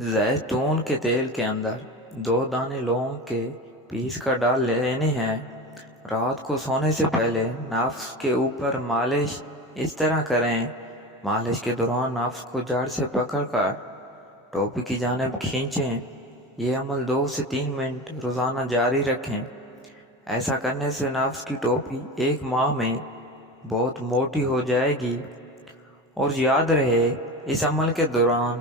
زیتون کے تیل کے اندر 2 دانے لونگ کے پیس کر ڈال لینے ہیں۔ رات کو سونے سے پہلے نفس کے اوپر مالش اس طرح کریں۔ مالش کے دوران نفس کو جڑ سے پکڑ کر ٹوپی کی جانب کھینچیں۔ یہ عمل 2 سے 3 منٹ روزانہ جاری رکھیں۔ ایسا کرنے سے نفس کی ٹوپی 1 ماہ میں بہت موٹی ہو جائے گی۔ اور یاد رہے، اس عمل کے دوران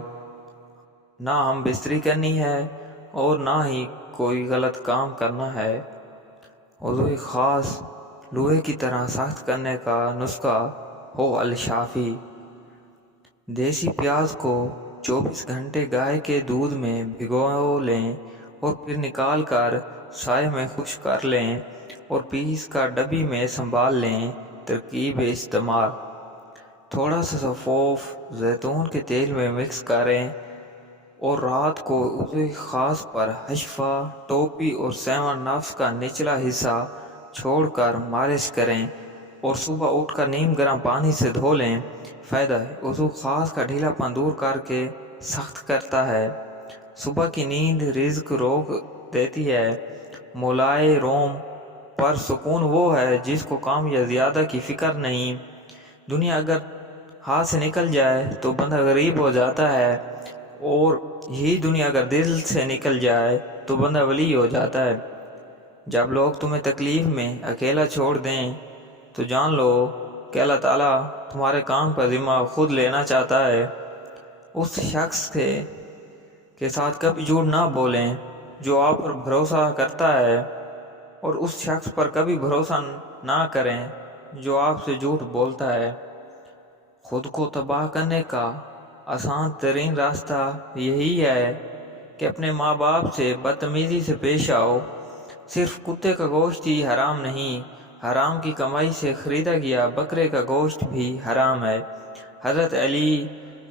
نہ ہم بستری کرنی ہے اور نہ ہی کوئی غلط کام کرنا ہے۔ وضو ایک خاص لوہے کی طرح سخت کرنے کا نسخہ ہو الشافی۔ دیسی پیاز کو 24 گھنٹے گائے کے دودھ میں بھگو لیں اور پھر نکال کر سائے میں خشک کر لیں اور پیس کر ڈبی میں سنبھال لیں۔ ترکیب استعمال: تھوڑا سا سونف زیتون کے تیل میں مکس کریں اور رات کو وضو خاص پر حشفہ، ٹوپی اور سیون نفس کا نچلا حصہ چھوڑ کر مالش کریں اور صبح اٹھ کر نیم گرم پانی سے دھو لیں۔ فائدہ: وضو خاص کا ڈھیلا پن دور کر کے سخت کرتا ہے۔ صبح کی نیند رزق روک دیتی ہے۔ مولائے روم پر سکون وہ ہے جس کو کام یا زیادہ کی فکر نہیں۔ دنیا اگر ہاتھ سے نکل جائے تو بندہ غریب ہو جاتا ہے، اور یہی دنیا اگر دل سے نکل جائے تو بندہ ولی ہو جاتا ہے۔ جب لوگ تمہیں تکلیف میں اکیلا چھوڑ دیں تو جان لو کہ اللہ تعالیٰ تمہارے کام کا ذمہ خود لینا چاہتا ہے۔ اس شخص کے ساتھ کبھی جھوٹ نہ بولیں جو آپ پر بھروسہ کرتا ہے، اور اس شخص پر کبھی بھروسہ نہ کریں جو آپ سے جھوٹ بولتا ہے۔ خود کو تباہ کرنے کا آسان ترین راستہ یہی ہے کہ اپنے ماں باپ سے بدتمیزی سے پیش آؤ۔ صرف کتے کا گوشت ہی حرام نہیں، حرام کی کمائی سے خریدا گیا بکرے کا گوشت بھی حرام ہے۔ حضرت علی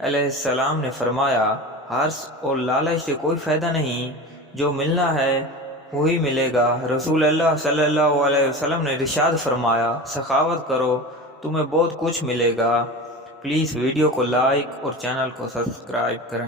علیہ السلام نے فرمایا، حرص اور لالچ سے کوئی فائدہ نہیں، جو ملنا ہے وہی ملے گا۔ رسول اللہ صلی اللہ علیہ وسلم نے ارشاد فرمایا، سخاوت کرو تمہیں بہت کچھ ملے گا۔ پلیز ویڈیو کو لائک اور چینل کو سبسکرائب کریں۔